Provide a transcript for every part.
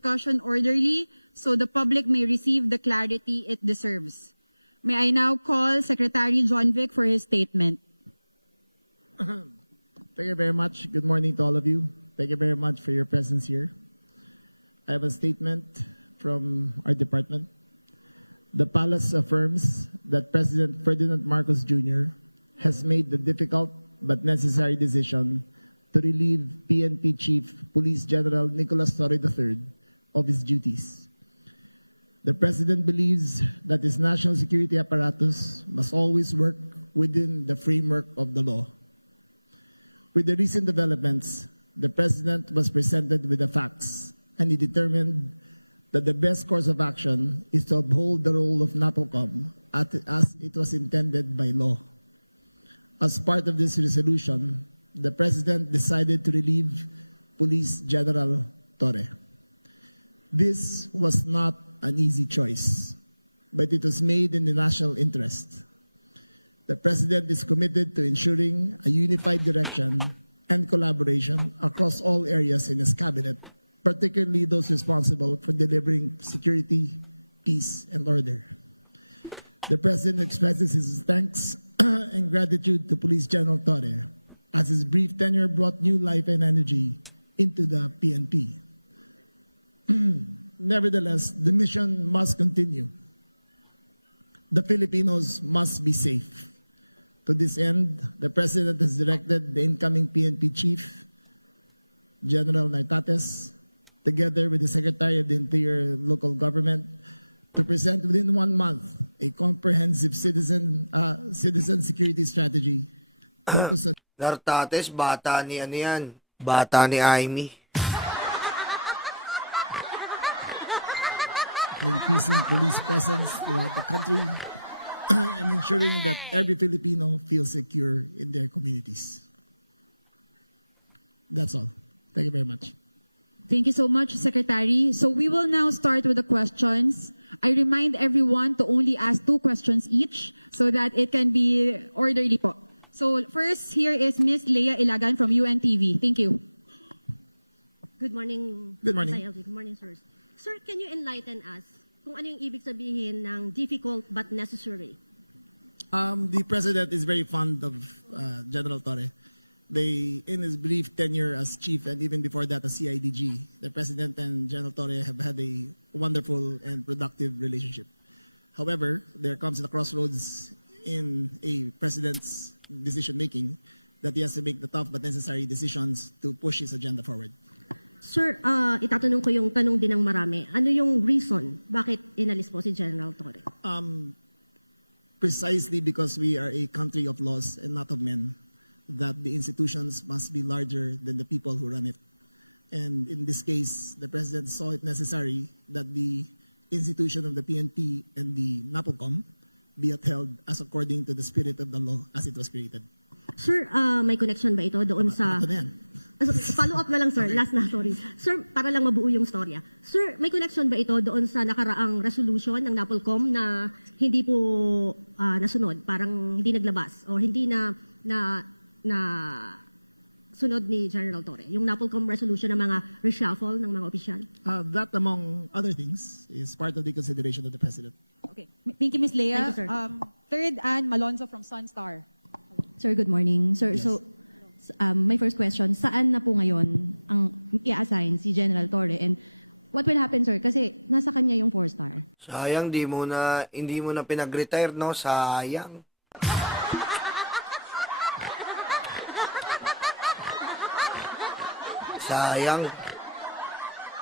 discussion orderly so the public may receive the clarity it deserves. May I now call Secretary John Vic for his statement. Thank you very much. Good morning to all of you. Thank you very much for your presence here. I have a statement from our department. The Palace affirms that President Ferdinand Marcos Jr. has made the difficult but necessary decision to relieve PNP Chief Police General Nicolas Torre III of his duties. The President believes that his national security apparatus must always work within the framework of the law. With the recent developments, the President was presented with the facts, and he determined that the best course of action is to uphold the role of NAPOCOM as it was intended by law. As part of this resolution, the President decided to relieve Police General Torre. This was not an easy choice, but it was made in the national interest. The President is committed to ensuring a unified direction and collaboration across all areas in his cabinet, particularly those responsible for delivering security, peace, and order. The President expresses his thanks and gratitude to Police General Torre, as his brief tenure brought new life and energy into the PNP. Nevertheless, the mission must continue. The Filipinos must be safe. To this end, the President has directed the incoming PNP Chief, General Nartates, together with the Secretary of the Interior Local Government, to present within 1 month a comprehensive citizen security strategy focused on Nartates, bata ni ano yan? Bata ni Aimee. increasing police presence throughout the country and ensuring that every Filipino feels secure in their communities. That's all. Thank you very much. Thank you so much, Secretary. So we will now start with the questions. I remind everyone to only ask 2 questions each so that it can be orderly po. So first, here is Ms. Leia Ilagan from UNTV. Thank you. Good morning. Good morning. Good morning, sir. Sir, can you enlighten us kung ano yung ibig sabihin ng difficult but necessary? The President is very fond of General Torre. In his brief tenure as chief and even before that as CIDG, the President and General Torre have had a wonderful and productive relationship. However, there comes a crossroads in a President's decision-making that he has to make the tough but necessary decisions to push his agenda forward. Sir, itatanong ko yung tanong din ng marami. Ano yung reason bakit inalis po si General Torre? Precisely because we are a country of laws and not of men, that the institutions must be larger than the people who run it. And in this case, the President saw it necessary that the institution of the PNP and the NAPOCOM be upheld as according to the spirit of the law as it was created. Sir, may connection ba ito doon sa... Ito na yan. Follow up na lang, sir. Okay. Last na, sorry. Sir, para lang mabuo yung storya. Sir, may connection ba ito doon sa nakaraang resolution ng NAPOLCOM na hindi po nasunod? Parang hindi naglabas o hindi na sunod ni General Torre? Yung NAPOLCOM resolution ng mga reshuffle ng mga opisyal? That, among other things, is part of the consideration of the President. Okay. Thank you, Ms. Leia. Thank you, sir. Third, Ann Malonzo from Sunstar. Sir, good morning. Sir, Yes. so my first question, saan na po ngayon ang i-assign si General Torre and what will happen, sir? Kasi nasa kanya yung 4-star. Sayang, hindi mo na pinag-retire, no? Sayang. Sayang.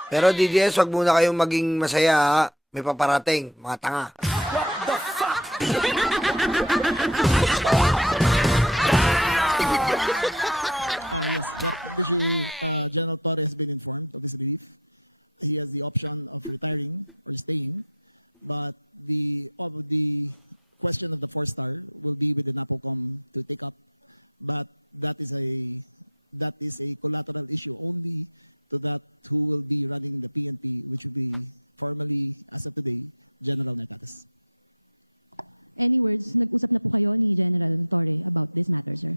Pero DJS, wag muna kayong maging masaya, ha? May paparating, mga tanga. Yes, that issue, General Torre has been informed of his relief. He has the option of retiring or staying, but the question of the 4-star will be with the NAPOCOM to take up. But that is a collateral issue only to that who will be running the PNP, which will be formally, as of today, General Nartates. Any words, nag-usap na po kayo ni General Torre about this matter, sir?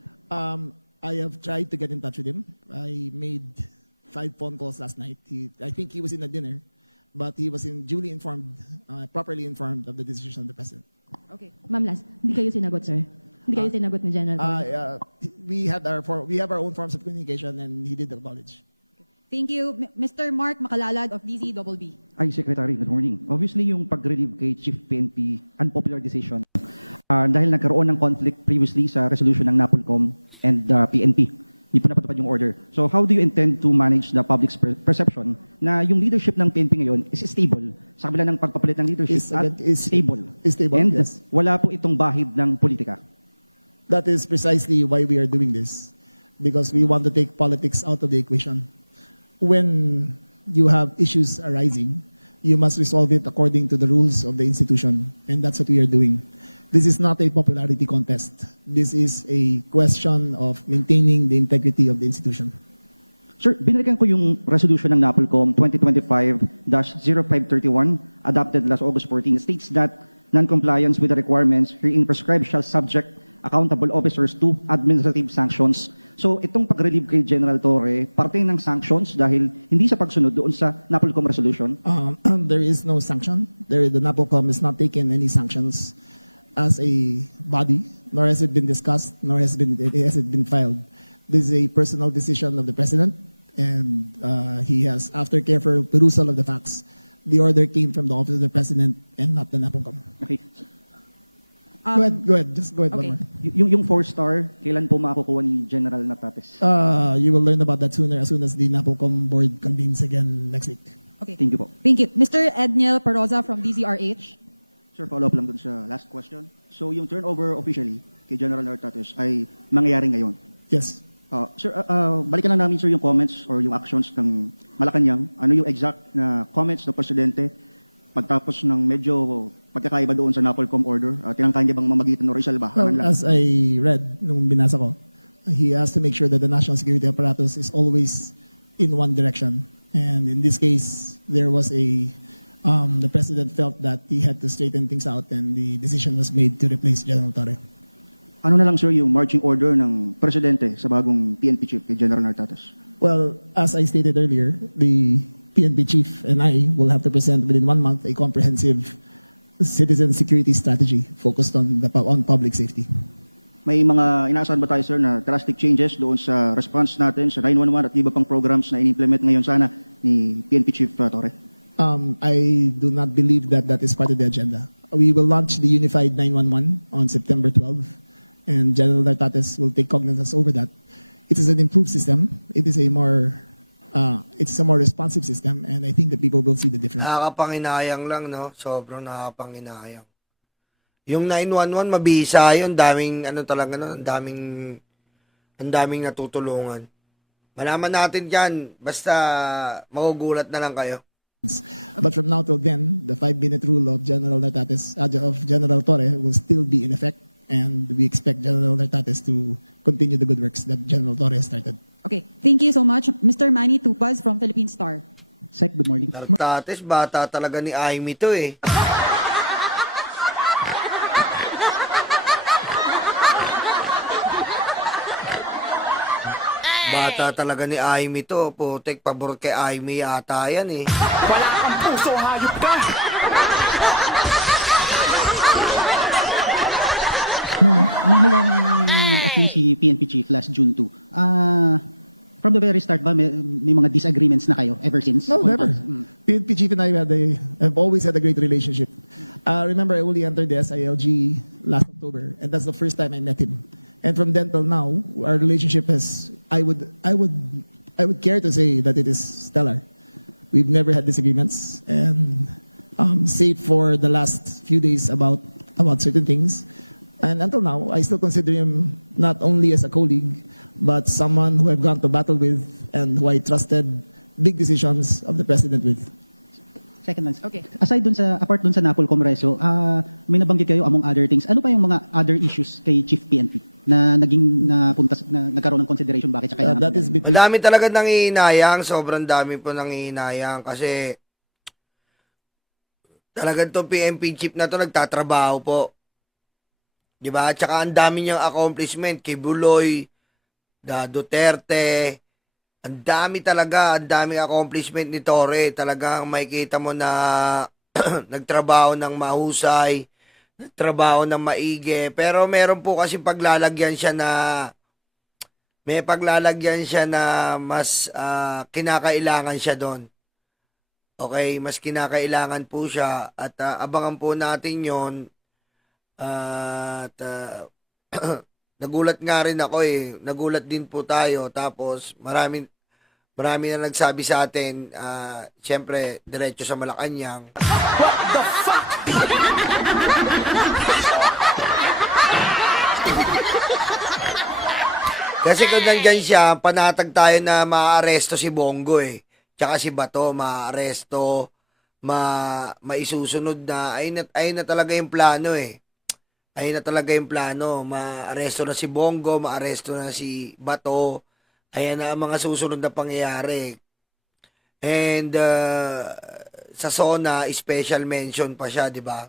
I have tried to get in touch with him. I made 5 phone calls last night. I think he was in a dinner, but he was duly informed, properly informed of the decision of the president. Okay. Ma'am, last, hindi kayo sinagot, sir. Hindi kayo sinagot ni General Torre. We have our own forms of communication, and he did acknowledge. Thank you. Mr. Mark Makalalad of DZBB. Ay, Secretary, good morning. Obviously, yung pag-relieve kay Chief PNP, unpopular decision. Dahil nagkaroon ng conflict previously sa resolution ng NAPOLCOM and PNP, hindi po napatupad yung order. So how do you intend to manage the public's perception na yung leadership ng PNP ngayon is stable sa kabila ng pagpapalit ng leadership Is stable? stable, And yes. wala po itong bahid ng politika. That is precisely why we are doing this, because we want to take politics out of the equation. When you have issues arising, you must resolve it according to the rules of the institution, and that's what we are doing. This is not a popularity contest. This is a question of maintaining the integrity of the institution. Sir, binalikan ko yung resolution ng NAPOLCOM 2025-0531 adopted last August 14 states that non-compliance with the requirements herein prescribed shall subject accountable officers to administrative sanctions. So itong pag-relieve kay General Torre, parte ng sanctions dahil hindi sa pagsunod doon sa NAPOLCOM resolution. There is no sanction. The NAPOLCOM has not taken any sanctions as a body, nor has it been discussed, nor has it been filed. This is a personal decision of the president, and he has, after careful perusal of the facts, the order came from the office of the president and not the NAPOLCOM. Okay. Go ahead, just go ahead okay. one more. Yung 4-star, kailan po makukuha ni General Natates? You will learn about that sooner, as soon as the NAPOLCOM board convenes again next week. Okay. Thank you po. Thank you. Mr. Edniel Paroza from DZRH. Sir, follow-up lang dun sa last question. So yung turnover officially kay General Natates ay mangyayari ngayon. Yes. Sir, balikan lang namin sir yung comments or yung actions ng Malacanang. Ano yung exact na comments ng Presidente pagtapos ng medyo pagkakaiba doon sa NAPOLCOM order? Tinangkahan niya bang mamagitan o Rizal ba? Well, as I read nung binasa ko, he has to make sure that the national security apparatus is always in one direction. And in this case, there was the president felt that he had to straighten things out, and the decision was made to replace General Torre. Ano na lang sir yung marching order ng Presidente sa bagong PNP chief kay General Natates? Well, as I stated earlier, the PNP chief and I will have to present within 1 month a comprehensive citizen security strategy focused on public safety. May mga inaasahan ba tayo sir na drastic changes doon sa response natin sa 911 at iba pang programs na in-implement ngayon sana ni PNP Chief Torre? I do not believe that that is part of the agenda. We will launch the Unified 911 on September 12, and General Natates will take cognizance over that. It is an improved system. It is a more responsive system, and I think that people will see the difference. Nakakapanginayang lang, no? Sobrang nakakapanginayang. Yung 911, mabisa yun. Daming, ano talaga, no? Ang daming natutulungan. Malaman natin yan. Basta, magugulat na lang kayo. But from now till then, the 5-minute rule of General Natates, of General Torre will still be in effect, and we expect General Natates to continue the good works that General Torre has started. Okay. Thank you so much. Mr. Manny Tupaz from Philippine Star. Sec, good morning. Tates, bata talaga ni Amy to eh. Bata talaga ni Amy to. Putek, pabor kay Amy yata yan eh. Wala kang puso, hayop ka! Magmula nung nag-assume si PNP Chief last June 2, from the very start ba, may mga disagreements na kayo ever since? No, never. PNP Chief and I have always had a great relationship. Remember, I only entered the SILG last October, and that's the first time I met him. And from then till now, our relationship has, I would care to say that it is stellar. We've never had disagreements, and save for the last few days about certain things. And until now, I still consider him not only as a colleague, but someone who I've gone to battle with and who I trusted big decisions of the president with. Second one. Okay. Aside dun sa, apart dun sa Napolcom Reso, may nabanggit kayo among other things. Ano pa yung mga other issues kay Chief PNP na nagkaroon ng consideration bakit siya kailangan? That is between Madami talaga nangihinayang, sobrang dami po nangihinayang kasi talagang to PNP chief na to nagtatrabaho po. 'Di ba? Tsaka ang dami niyang accomplishment kay Buloy, Duterte, Ang dami talaga, ang daming accomplishment ni Torre. Talagang makikita mo na nagtrabaho ng mahusay, nagtrabaho ng maigi. Pero meron po kasi paglalagyan siya na mas kinakailangan siya doon. Okay, mas kinakailangan po siya at abangan po natin yon. At nagulat nga rin ako nagulat din po tayo, tapos marami na nagsabi sa atin, syempre diretso sa Malacanang. Kasi kung nandyan siya, panatag tayo na maaaresto si Bongo tsaka si Bato, maaaresto, maisusunod na, ayun na talaga yung plano Ayun na talaga yung plano, maaresto na si Bongo, maaresto na si Bato, ayan na ang mga susunod na pangyayari. And sa SONA, special mention pa siya, di ba?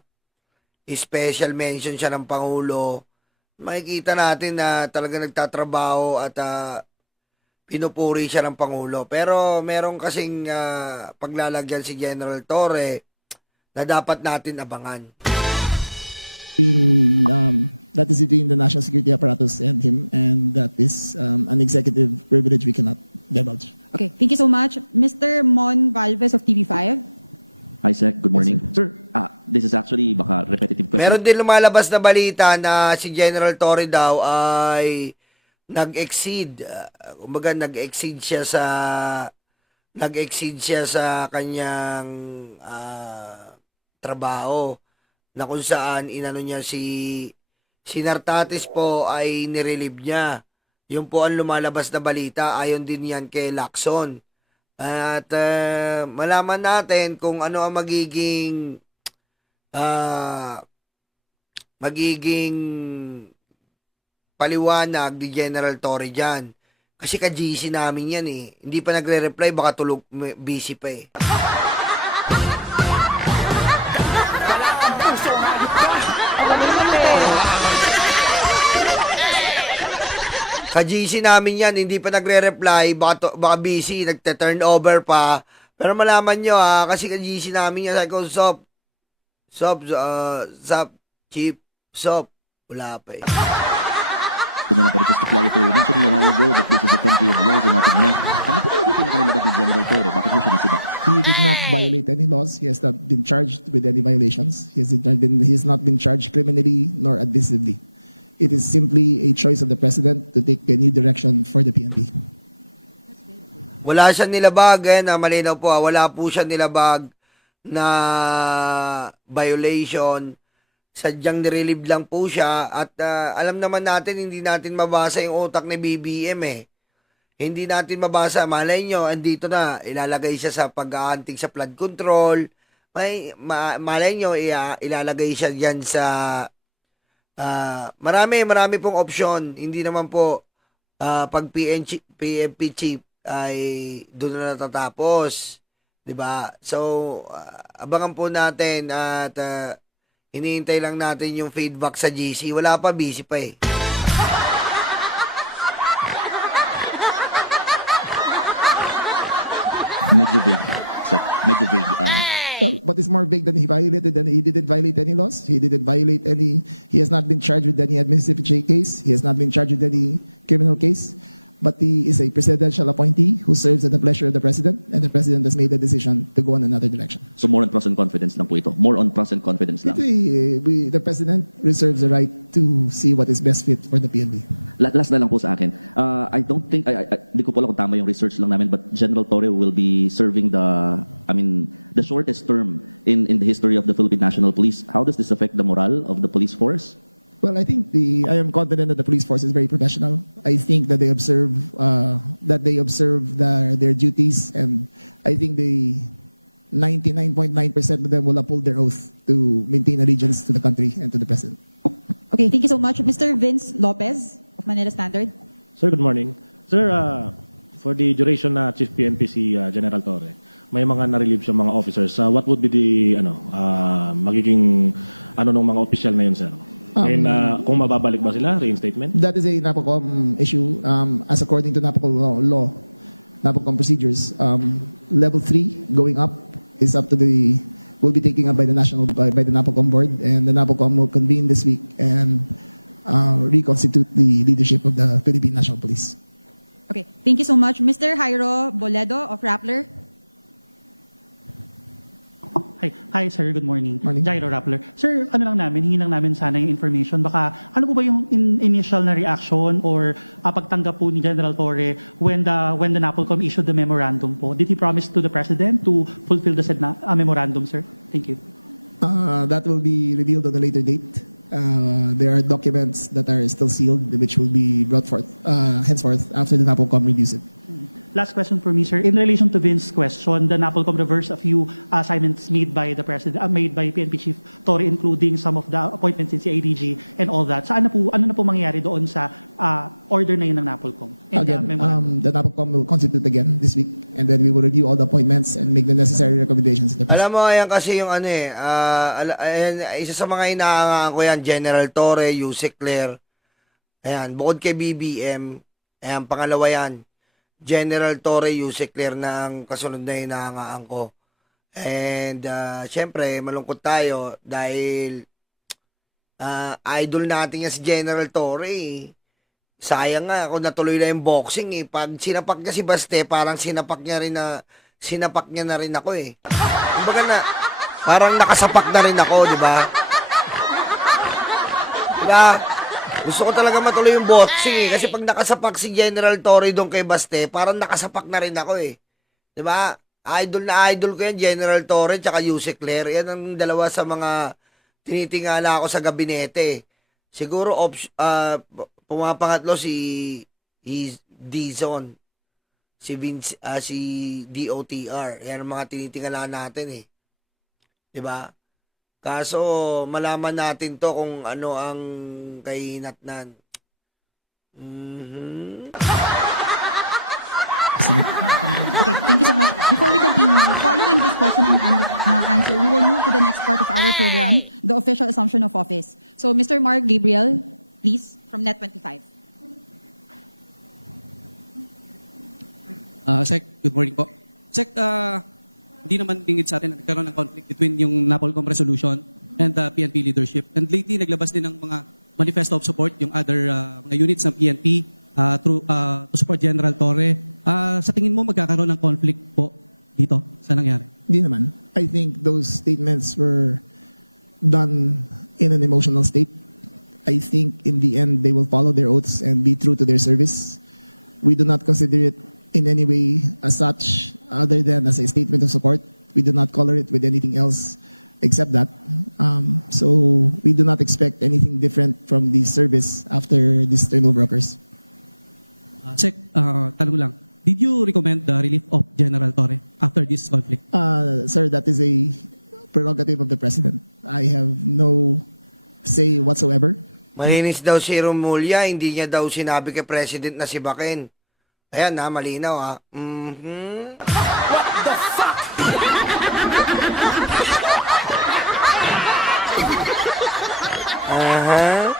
Special mention siya ng Pangulo. Makikita natin na talaga nagtatrabaho at pinupuri siya ng Pangulo. Pero meron kasing paglalagyan si General Torre na dapat natin abangan. That is between the national security apparatus and him, and that is an executive privilege we cannot divulge. Okay, thank you so much. Mr. Mon Valves of TV5. Hi, Sec. Good morning. Sir, this is actually baka repetitive question. Meron din lumalabas na balita na si General Torre daw ay nag-exceed. Kumbaga, nag-exceed siya sa kanyang trabaho, na kung saan inano niya si Nartates po ay nirelieve niya. Yun po ang lumalabas na balita. Ayon din yan kay Lacson. At malaman natin kung ano ang magiging paliwanag ni General Torre dyan. Kasi ka-GC namin yan Hindi pa nagre-reply, baka tulog, busy pa Ka-GC namin yan, hindi pa nagre-reply, baka busy, nagte-turnover pa. Pero malaman nyo kasi ka-GC namin yan, sabi ko, Sop, Chief, wala pa Ito na lang, pero just to clarify, you mentioned a while ago that this is a country of laws and not of men. Ano po talaga pinakanilabag ni General Torre? Bakit po siya nasibak? He did not violate any laws. He has not been charged with any violations. He has not been charged criminally nor admissively. It is simply a choice of the President to take a new direction for the PNP. Wala siyang nilabag, malinaw po, wala po siyang nilabag na violation. Sadyang nirelieve lang po siya at alam naman natin, hindi natin mabasa yung utak ni BBM Hindi natin mabasa. Malay nyo, andito na, ilalagay siya sa pag-aanting sa flood control. Malay nyo, ilalagay siya dyan sa marami pong option. Hindi naman po pag PNP chief ay doon na natatapos, 'di ba? So abangan po natin at hinihintay lang natin yung feedback sa GC. Wala pa, busy pa Medyo vague, Sec. Medyo vague. What is more vague than he didn't violate any laws. He has not been charged with any administrative case. He has not been charged with any criminal case. But he is a presidential appointee who serves at the pleasure of the President, and the President has made a decision to go in another direction. So more on trust and confidence lang po ito? More on trust and confidence lang? The President reserves the right to see what is best fit for the PNP. Last na lang po sa akin. I don't think, hindi ko po alam kung tama yung research lang namin, but General Torre will be serving the shortest term in the history of the Philippine National Police. How does this affect the morale of the police force? Well, I think I am confident that the police force is very professional. I think that they observe their duties, and I think 99.9% of them will uphold their oath to maintain allegiance to the country and to the President. Okay, thank you so much. Mr. Vince Lopez of Manila Standard. Sir, good morning. Sir, for the duration na Chief PNP si General Torre, may mga na-relieve siyang mga officers. What would be the magiging ng mga official na yun, sir? And kung mababalik ba sila, reinstatement? That is a NAPOCOM issue. As according to NAPOCOM law, NAPOLCOM procedures. Level 3 going up is up to the will be taken up by the by the NAPOLCOM board, and the NAPOLCOM will convene this week and reconstitute the leadership of the Philippine National Police. Okay, thank you so much. Mr. Jairo Boledo of Rappler. Hi sir, good morning. Morning. Jairo Rappler. Sir, hingin lang namin sana yung information. Baka, ano po ba yung initial na reaction or pagtanggap po ni General Torre when the NAPOLCOM issued the memorandum po? Did he promise to the President to fulfill the said memorandum, sir? Thank you. That will be revealed on a later date. There are documents that are still sealed, which will be brought forth henceforth after the NAPOLCOM reviews it. Last question for me, sir. In relation to Vince's question, the NAPOLCOM reversed a few assignments made by the President, made by PNP Chief Torre, including some of the appointments in CIDG and all that. So ano na po mangyayari doon sa order na yun ng NAPOLCOM? And, Again, memorandum? the NAPOLCOM will constitute again this week, and then we will review all the appointments and make the necessary recommendations to the Alam President. mo, ayan kasi yung ano isa sa mga inaangaan ko yan, General Torre, Yusek Claire. Ayan, bukod kay BBM, ayan, pangalawa yan, General Torre, Yusek Claire na ang kasunod na inaangaan ko. And, syempre, malungkot tayo dahil idol natin yan si General Torre eh. Sayang nga, ako natuloy na yung boxing eh. Pag sinapak niya si Baste, parang sinapak niya na rin ako eh. Kumbaga na, parang nakasapak na rin ako, di ba? Diba? Gusto ko talaga matuloy yung boxing eh. Kasi pag nakasapak si General Torre doon kay Baste, parang nakasapak na rin ako eh. Diba? Idol na idol ko yan, General Torre tsaka Yusek Claire. Yan ang dalawa sa mga tinitingala ako sa gabinete. Siguro pumapangatlo si Dizon, si Vince, si DOTR. Yan ang mga tinitingala natin eh. Diba? Kaso, malaman natin to kung ano ang kahinatnan. Okay, thank you so much. Before we continue, following this question and answer, we will move to the next part of our program, the official assumption of office. So, Mr. Mark Gabriel, please, from Net25. Sec, good morning po. Sec, hindi naman lingid sa atin na nagkaroon ng conflict between yung NAPOLCOM resolution and the PNP leadership. And lately, naglabas din ng mga manifesto of support yung other mga units ng PNP to support General Torre. Sa tingin mo, magkakaroon ng conflict po dito sa nangyari? Hindi naman. I think those statements were done in an emotional state. I think in the end, they will follow their oaths and be true to their service. We do not consider it in any way as such, other than as a statement of support. We do not color it with anything else except that. So we do not expect anything different from the service after this turnover occurs. Sec, tanong lang. Did you recommend the relief of General Torre after this conflict? Sir, that is a prerogative of the President. I have no say whatsoever. Malinis daw si Romulia, hindi niya daw sinabi kay President na si Baken. Ayan ha, malinaw ha. What the fuck? Aha.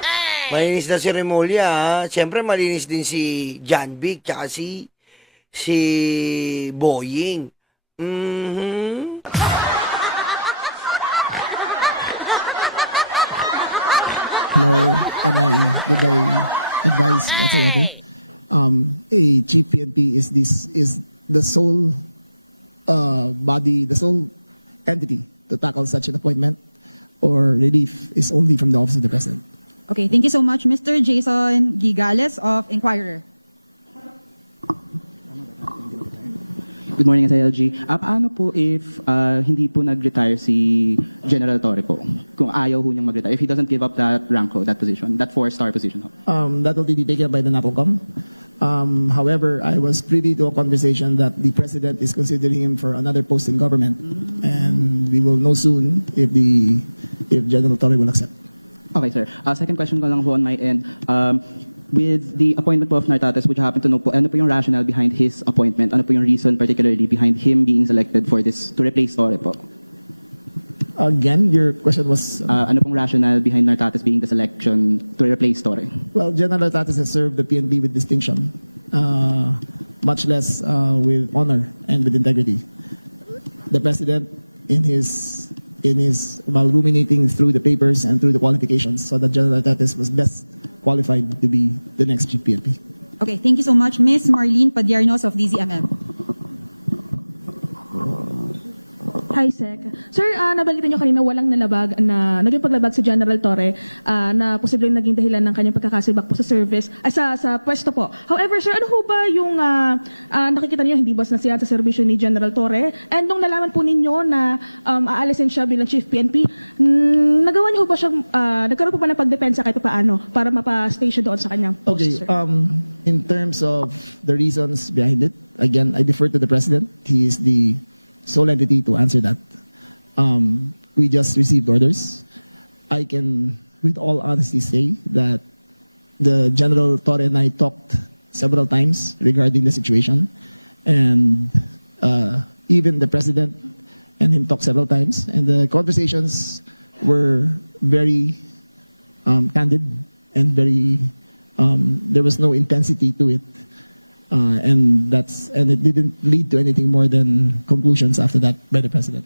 Malinis daw si Remulia ha. Siyempre malinis din si John Vic tsaka si Boying. Nor did I advise whatsoever. A chief PNP is the sole body, the sole entity to tackle such an appointment, or relief is only from the office of the President. Okay, thank you so much. Mr. Jason Gigales of Inquirer. Good morning, SILG. Paano po if hindi po nag-retire si General Torre po? Kung ayaw ho niyang mag-retire, if he doesn't give up that rank ho, that position, that 4-star position ho? That will be taken by the NAPOLCOM. However, I was privy to a conversation that the President is considering him for another post in government, and we will know soon if General Torre will accept. Okay, sir. Second question ko lang po on my end. With the appointment po of Nartates, would you happen to know po, ano po yung rationale behind his appointment? Ano po yung reason particularly behind him being selected for this, to replace Torre po? Again, your question was... ano pong rationale behind Nartates being the selection to replace Torre? Well, General Nartates has served the PNP with distinction much less with honor and with integrity. The president, while ruminating through the papers and through the qualifications, so that General Tetes was best qualified to be the next Chief PNP. Okay, thank you so much. Ms. Marlene Padiernos of DZMM. Hi, Sec. Sir, nabanggit niyo kanina walang naging paglabag si General Torre na posibleng naging dahilan ng kanyang pagkakasibak po sa service, sa pwesto po. However, sir, ano ho ba yung nakikita niyo hindi ba nasiyahan sa serbisyo ni General Torre? And nung nalaman po ninyo na aalisin siya bilang Chief PNP, nagawa niyo ho ba siyang, nagkaroon po ba ng pagdepensa kahit paano para mapa-stay siya doon sa kanyang post, Okay, sir? in terms of the reasons behind it, again, I defer to the president. He is the sole entity to answer that. We just received orders. I can, with all honesty, say that the General Torre and I talked several times regarding the situation, and even the president and him talked several times, and the conversations were very candid and very. There was no intensity to it. And it didn't lead to anything more than conclusions after that by the president.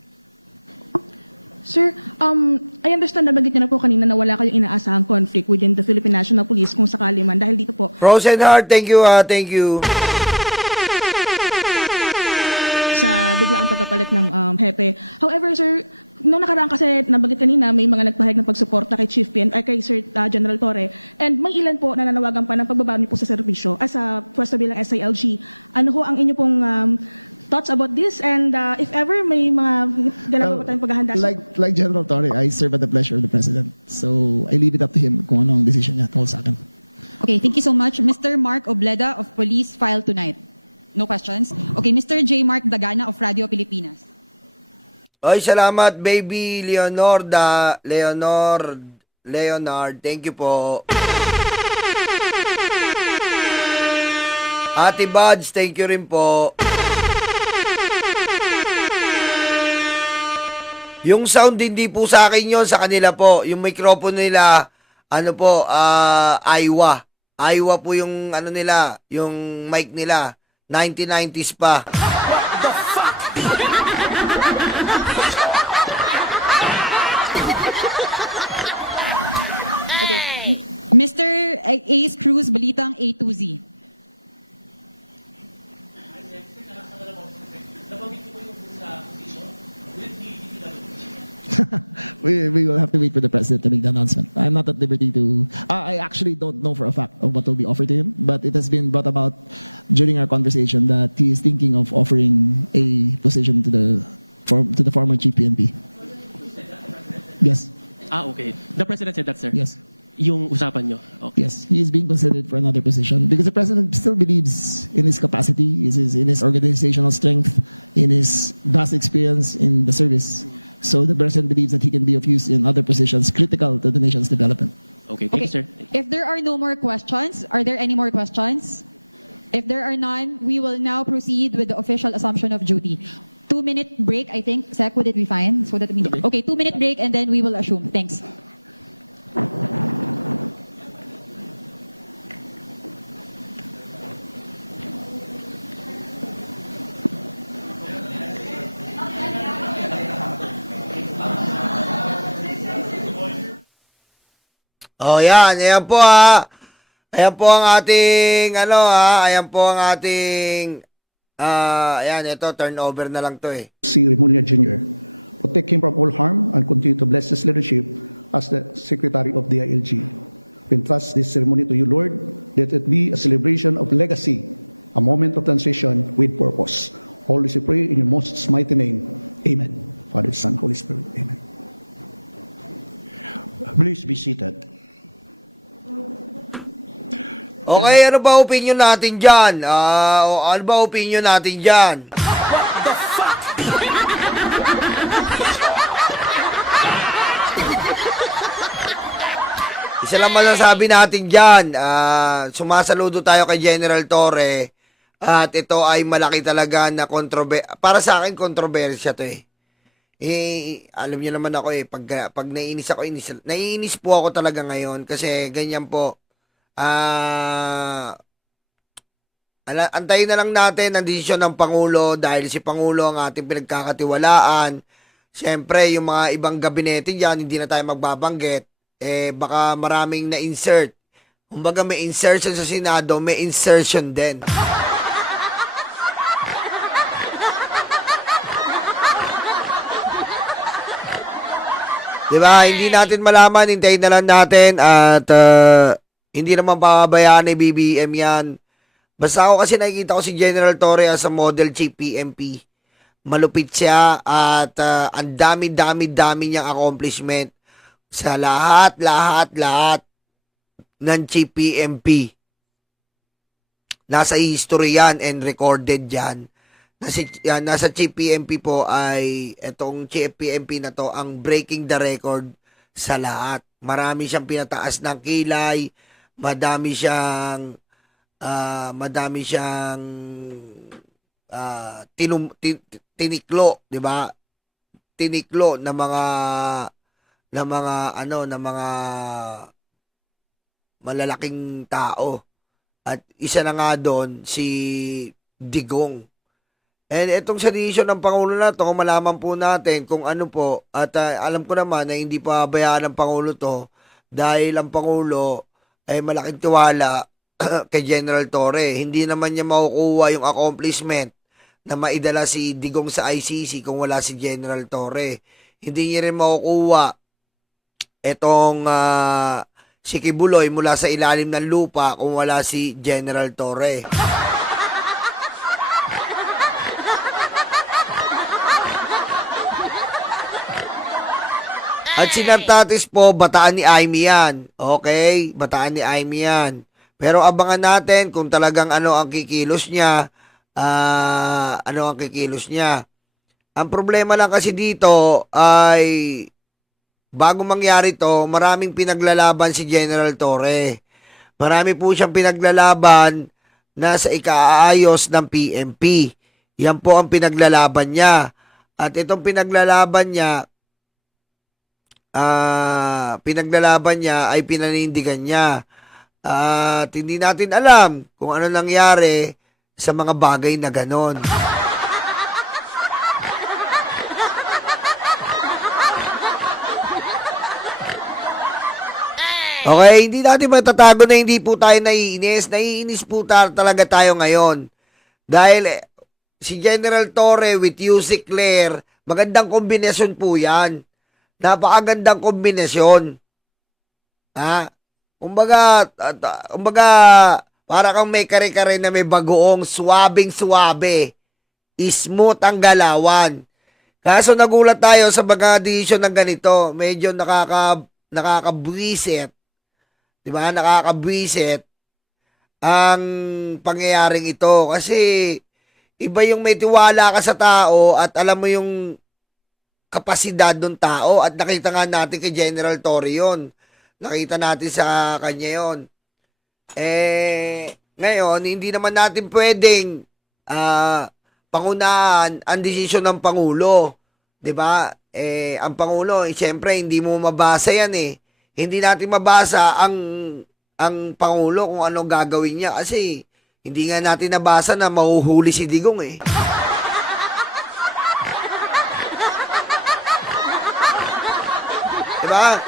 Sir, I understand na bagit niyo na po kanina na wala kayong inaasahang conflict within the Philippine National Police kung sakali man dahil dito po Rosenhart, thank you, thank you. sa biglaang pagkapalit ng hepe. However, sir, nung nakaraan kasi nabanggit kanina may mga nagpahayag ng pagsuporta kay Chief PNP, kay Sir General Torre, and may ilan po na nanawagan pa ng pagbaba niyo po sa serbisyo, sa pwesto bilang SILG. Ano ho ang inyo pong thoughts about this? And if ever may mga ginagawa pa tayong paghahanda, sir? Like General Torre, I serve at the pleasure of the president. So I leave it up to him kung ano ang decision niya tungkol sa akin. Okay, thank you so much. Mr. Mark Obleda of Police File Tonight. No questions? Okay, Mr. J. Mark Dagana of Radio Pilipinas. Oy, salamat, baby Leonard. Thank you po. Ate Buds, thank you rin po. Yung sound hindi po sa akin yon, sa kanila po. Yung microphone nila, Aiwa. Aiwa po yung nila, yung mic nila. 1990s pa. Okay. Mr. Ace Cruz, Balitang A to Z. We will have to wait for the president to make the announcement. I'm not at liberty to. I actually don't know for a fact of what will be offered to him, but it has been brought about during our conversation that he is thinking of offering a position to the former chief PNP. Yes. Okay. The president said that, sir? Yes. Yung usapan nyo? Okay. Yes, he is being considered for another position because the president still believes in his capacity, in his organizational strength, in his vast experience in the service. So the president believes that he can be of use in other positions critical to the nation's development. Okay, thank you, sir. If there are no more questions, are there any more questions? If there are none, we will now proceed with the official assumption of duty. 2-minute break, I think. Sec, would it be fine? So that okay, 2-minute break and then we will assume. Thanks. Oh, yan. Ayan po ha. Ayan po ang ating, ayan po ang ating, ayan, ito, turnover na lang to eh. Si Remulla Jr. Protect him from all harm and continue to bless his leadership as the Secretary of the ILG. We entrust this ceremony to you, Lord, that it be a celebration of legacy, a moment of transition with purpose. All this we pray in your most mighty name. Amen. Father, Son, Holy Spirit. Amen. Please be seated. Okay, ano ba opinion natin dyan? Ano ba opinion natin dyan? Isa lang masasabi natin dyan. Sumasaludo tayo kay General Torre. At ito ay malaki talaga na para sa akin, kontrobersya to eh. Alam niyo naman ako eh, pag naiinis ako, naiinis po ako talaga ngayon kasi ganyan po. Antayin na lang natin ang desisyon ng Pangulo dahil si Pangulo ang ating pinagkakatiwalaan. Siyempre, yung mga ibang gabinete dyan, hindi na tayo magbabanggit. Baka maraming na-insert. Kumbaga may insertion sa Senado, may insertion din. Diba? Hindi natin malaman, hintayin na lang natin at hindi naman pababayaan ni BBM yan. Basta ako kasi nakikita ko si General Torre as a model chief PNP. Malupit siya at ang dami niyang accomplishment sa lahat ng chief PNP. Nasa history yan and recorded yan. Nasa chief PNP po ay itong chief PNP na to ang breaking the record sa lahat. Marami siyang pinataas ng kilay, madami siyang tiniklo, 'di ba? Tiniklo ng mga malalaking tao. At isa na nga doon si Digong. And itong sa desisyon ng Pangulo na to, malaman po natin kung ano po, at alam ko naman na hindi pa bayaan ng Pangulo to dahil ang Pangulo ay malaking tiwala kay General Torre. Hindi naman niya makukuha yung accomplishment na maidala si Digong sa ICC kung wala si General Torre. Hindi niya rin makukuha itong si Kibuloy mula sa ilalim ng lupa kung wala si General Torre. At si Nartatis po, bataan ni Aimee yan. Okay? Bataan ni Aimee yan. Pero abangan natin kung talagang ano ang kikilos niya. Ang problema lang kasi dito ay bago mangyari to, maraming pinaglalaban si General Torre. Marami po siyang pinaglalaban na sa ikaayos ng PNP. Yan po ang pinaglalaban niya. At itong pinaglalaban niya ay pinanindigan niya. At hindi natin alam kung ano nangyari sa mga bagay na ganon. Okay, hindi natin matatago na hindi po tayo naiinis. Naiinis po talaga tayo ngayon. Dahil si General Torre with Yusek Claire, magandang kombinasyon po yan. Napakagandang kombinasyon. Kumbaga, para kang may kare-kare na may bagoong suwabing-suwabe. Smooth ang galawan. Kaso nagulat tayo sa mga desisyon ng ganito. Medyo nakakabwisit. Diba? Nakakabwisit ang pangyayaring ito. Kasi iba yung may tiwala ka sa tao at alam mo yung kapasidad ng tao at nakita nga natin kay General Torre yun. Nakita natin sa kanya yun. Ngayon, hindi naman natin pwedeng pangunahan ang desisyon ng Pangulo. 'Di ba? Ang Pangulo, siyempre, hindi mo mabasa yan eh. Hindi natin mabasa ang Pangulo kung ano gagawin niya kasi hindi nga natin nabasa na mahuhuli si Digong eh. Diba?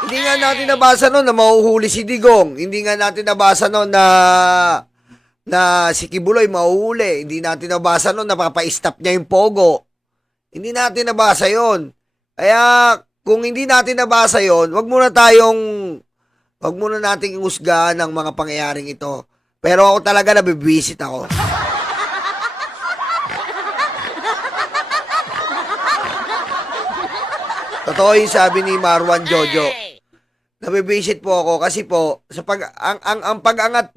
Hindi nga natin nabasa noon na mahuhuli si Digong. Hindi nga natin nabasa noon na si Kibuloy mahuhuli. Hindi natin nabasa noon na papa-stop niya yung pogo. Hindi natin nabasa yon. Kaya kung hindi natin nabasa yon, wag muna nating husgahan ng mga pangyayaring ito. Pero ako talaga nabibisit ako. Totoo yung sabi ni Marwan Jojo. Nabibisit po ako kasi po sa ang pag-angat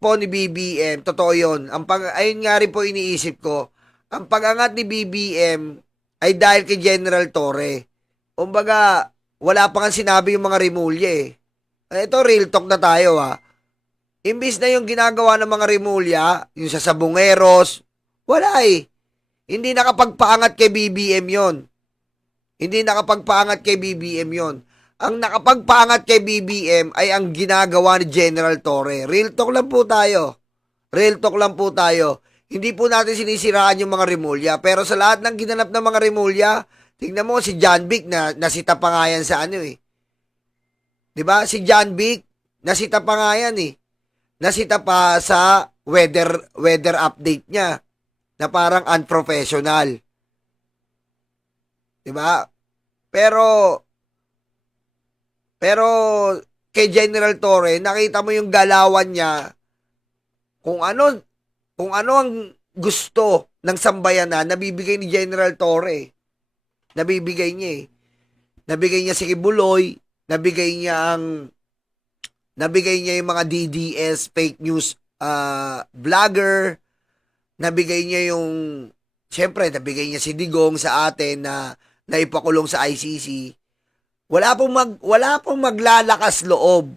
po ni BBM, totoo 'yon. Ayun nga rin po iniisip ko. Ang pag-angat ni BBM ay dahil kay General Torre. Kumbaga, wala pa nga sinabi yung mga Rimulya eh. Ito real talk na tayo ha. Imbis na yung ginagawa ng mga Rimulya, yung sa Sabongeros, wala eh. Hindi nakapagpaangat kay BBM 'yon. Hindi nakapagpaangat kay BBM yon. ang nakapagpangat kay BBM ay ang ginagawa ni General Torre. Real talk lang po tayo. Real talk lang po tayo. Hindi po natin sinisiraan yung mga Rimulya. Pero sa lahat ng ginanap ng mga Rimulya, tingnan mo si John Vic na nasita pa nga yan sa ano eh. 'Di ba? Si John Vic, nasita pa nga yan eh. Nasita pa sa weather update niya na parang unprofessional. 'Di ba? Pero kay General Torre, nakita mo yung galawan niya kung ano ang gusto ng sambayanan, nabibigay ni General Torre. Nabibigay niya eh. Nabigay niya si Kibuloy, nabigay niya yung mga DDS fake news vlogger, nabigay niya syempre nabigay niya si Digong sa atin na naipakulong sa ICC. Wala pong maglalakas loob.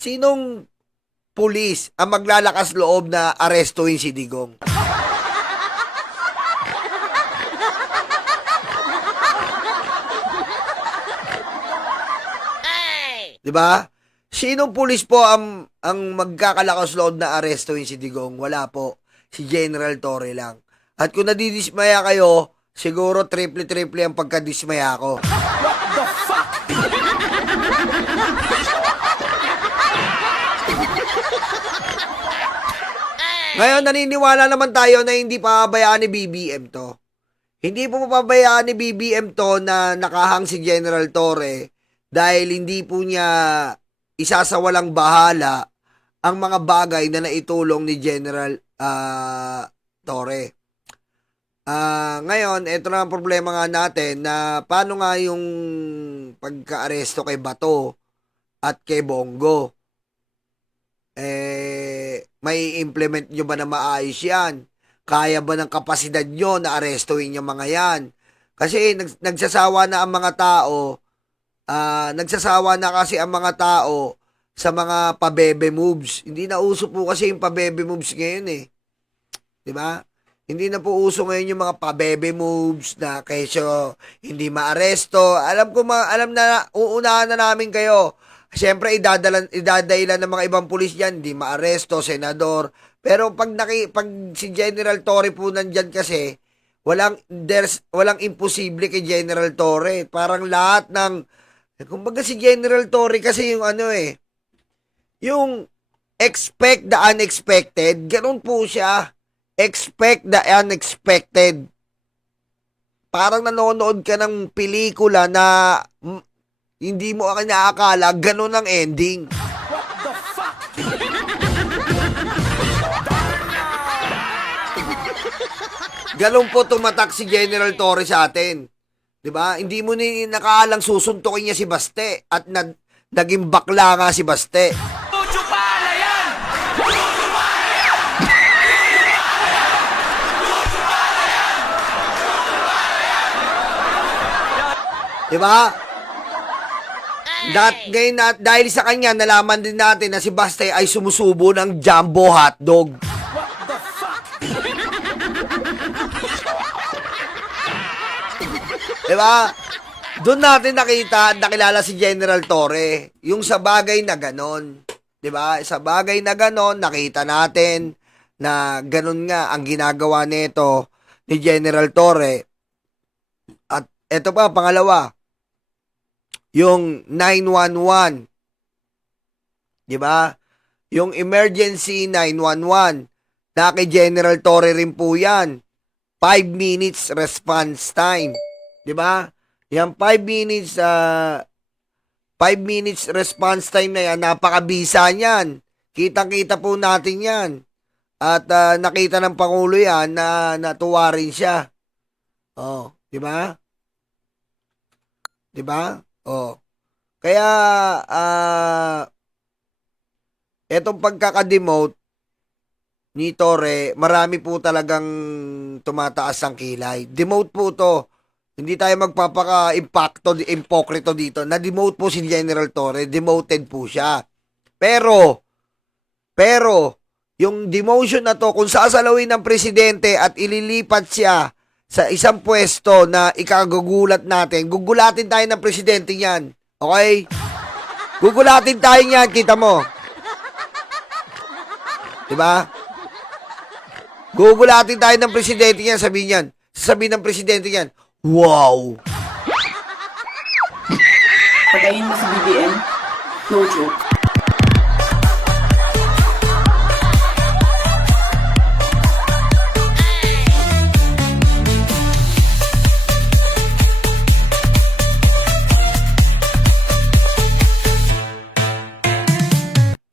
Sinong pulis ang maglalakas loob na arestuhin si Digong? Diba? Sinong pulis po ang magkakalakas loob na arestuhin si Digong? Wala po. Si General Torre lang. At kung nadidismaya kayo, siguro triple ang pagkadismaya ko. What the fuck? Ngayon, naniniwala naman tayo na hindi pababayaan ni BBM to. Hindi po pababayaan ni BBM to na nakahang si General Torre dahil hindi po niya isasawalang bahala ang mga bagay na naitulong ni General Torre. Ngayon, ito na ang problema nga natin na paano nga yung pagka-aresto kay Bato at kay Bongo. May implement nyo ba na maayos yan? Kaya ba ng kapasidad nyo na arestuhin yung mga yan? Kasi nagsasawa na ang mga tao, nagsasawa na kasi ang mga tao sa mga pabebe moves. Hindi na uso po kasi yung pabebe moves ngayon eh. 'Di ba? Hindi na po uso ngayon yung mga pabebe moves na kesyo hindi maaresto. Alam na uunahan na namin kayo. Siyempre idadailan ng mga ibang pulis diyan, hindi maaresto, senador. Pero pag si General Torre po nandiyan kasi, walang imposible kay General Torre. Parang lahat ng kumbaga si General Torre kasi yung expect the unexpected, ganun po siya. Expect the unexpected. Parang nanonood ka ng pelikula na hindi mo inaakala, ganun ang ending. What the fuck? Ganun po tumatak si General Torre sa atin. 'Di ba? Hindi mo ni nakaalang susuntukin niya si Baste at naging bakla nga si Baste. Tucho pala yan! Tucho pala yan! Di ba? Dahil sa kanya, nalaman din natin na si Baste ay sumusubo ng jumbo hotdog. What the fuck? Di ba? Doon natin nakilala si General Torre. Yung sa bagay na ganon. Di ba? Sa bagay na ganon, nakita natin na ganon nga ang ginagawa nito ni General Torre. At eto pa, pangalawa, yung 911. Di ba? Yung emergency 911. Na kay General Torre rin po yan. 5 minutes response time. Di ba? Yung 5 minutes response time na yan, napakabisa niyan. Kitang-kita po natin yan. At nakita ng Pangulo yan na natuwa rin siya. Oh, di ba? Di ba? Oh. Kaya etong pagkaka-demote ni Torre, marami po talagang tumataas ang kilay. Demote po to. Hindi tayo magpapaka-impokrito dito. Na-demote po si General Torre. Demoted po siya. Pero, yung demotion na to, kung sasalawin ng presidente at ililipat siya sa isang pwesto na ikagugulat natin, gugulatin tayo ng presidente niyan. Okay? Gugulatin tayo niyan, kita mo. Diba? Gugulatin tayo ng presidente niyan, sabihin ng presidente niyan, wow! Patayin mo si BBM, no joke.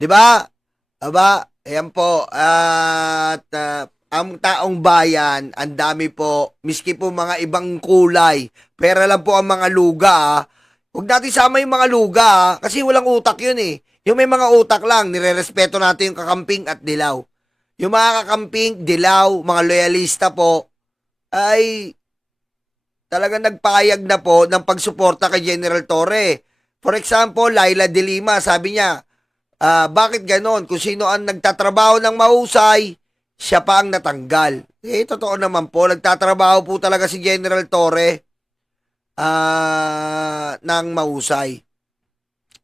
Diba? Aba, ayan po. At ang taong bayan, ang dami po, miski po mga ibang kulay, pera lang po ang mga luga. Huwag natin sama yung mga luga kasi walang utak yun eh. Yung may mga utak lang, nirerespeto natin yung kakamping at dilaw. Yung mga kakamping, dilaw, mga loyalista po, ay talagang nagpayag na po ng pagsuporta kay General Torre. For example, Laila De Lima, sabi niya, bakit ganon? Kung sino ang nagtatrabaho ng mahusay, siya pa ang natanggal. Eh, totoo naman po, nagtatrabaho po talaga si General Torre ng mahusay.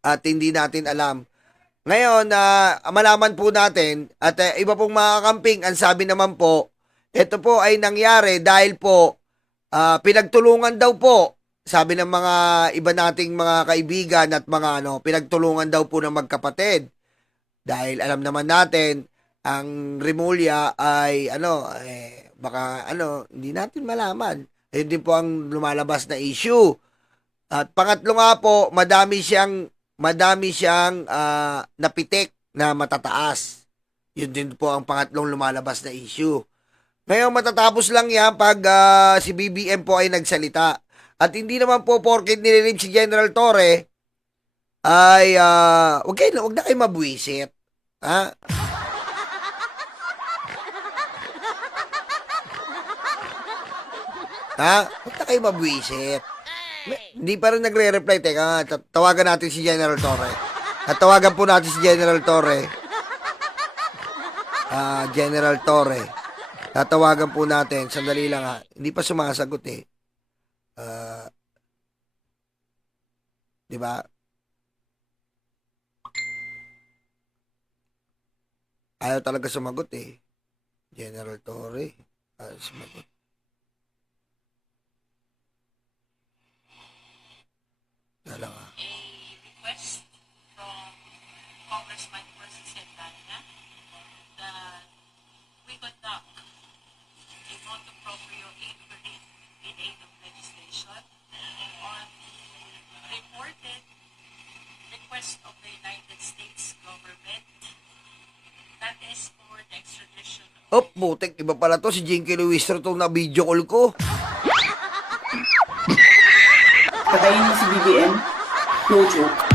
At hindi natin alam. Ngayon, malaman po natin, at iba pong mga kakamping, ang sabi naman po, ito po ay nangyari dahil po, pinagtulungan daw po, sabi ng mga iba nating mga kaibigan at mga pinagtulungan daw po ng magkapatid. Dahil alam naman natin, ang Remulla ay baka hindi natin malaman. Ayun din po ang lumalabas na issue. At pangatlo nga po, madami siyang napitik na matataas. Yun din po ang pangatlong lumalabas na issue. Ngayon matatapos lang yan pag si BBM po ay nagsalita. At hindi naman po porket nililib si General Torre ay wag na kayo mabwisit. Ha? Huwag na kayo mabwisit. Hindi pa rin nagre-reply. Teka, tawagan natin si General Torre. At tawagan po natin si General Torre. General Torre. Tatawagan po natin. Sandali lang ha. Hindi pa sumasagot eh. Diba? Ayaw talaga sumagot eh. General Torre. Ayaw sumagot. Dala nga. Request from Congressman Percy Santana that we conduct a motu proprio aid parade in aid of legislation on the reported request of the United States government that is for the extradition of Butik. Iba pala to. Si Jinky Luistro itong na-video call ko. Patayin mo si BBM, no joke.